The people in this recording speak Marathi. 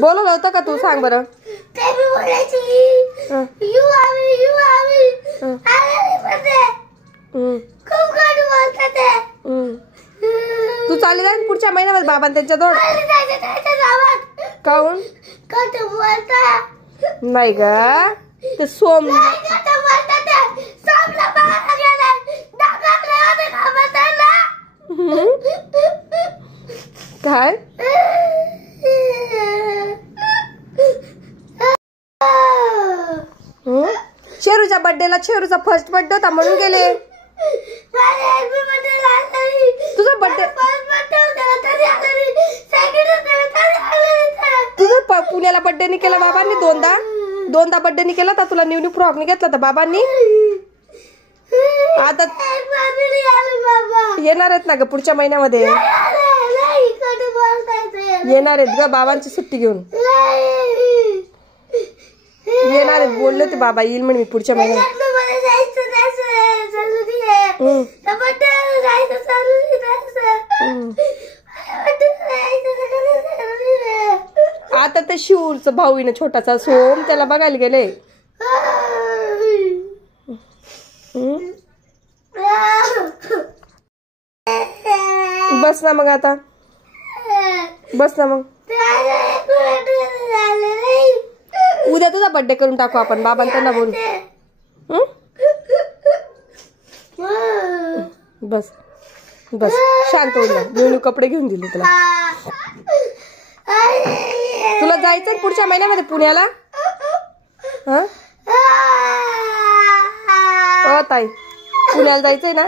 बोलवलं होतं का तू? सांग बरं. ते मी बोलायची यू आले मध्ये खूप गोड बोलतात ते. तू चालली जाईल पुढच्या महिन्यामध्ये बाबा त्यांच्या जवळ. काहून खोटं बोलता नाही ग ते सोम काय शेरूच्या बर्थडेला शेरूचा फर्स्ट बर्थडे होता म्हणून गेले. तुझा बर्थडे तुझा पुण्याला बर्थडे नाही केला बाबांनी. दोनदा बर्थडे नाही केला तर तुला न्यू फ्रॉक नाही घेतला तर बाबांनी. आता येणार आहेत ना ग पुढच्या महिन्यामध्ये. येणार आहेत ग बाबांची सुट्टी घेऊन येणार आहेत. बोलले ते बाबा येईल म्हणे मी पुढच्या महिन्यात. आता ते शिवचा भाऊ आहे ना छोटासा सोम त्याला बघायला गेले. बस ना मग आता बस ना मग. उद्या तुझा बर्थडे करून टाकू आपण बाबांना त्यांना बोलू. बस बस शांत होईल ना. न्यू कपडे घेऊन दिले तुला. तुला जायचंय पुढच्या महिन्यामध्ये पुण्याला. ताई पुण्याला जायचंय ना.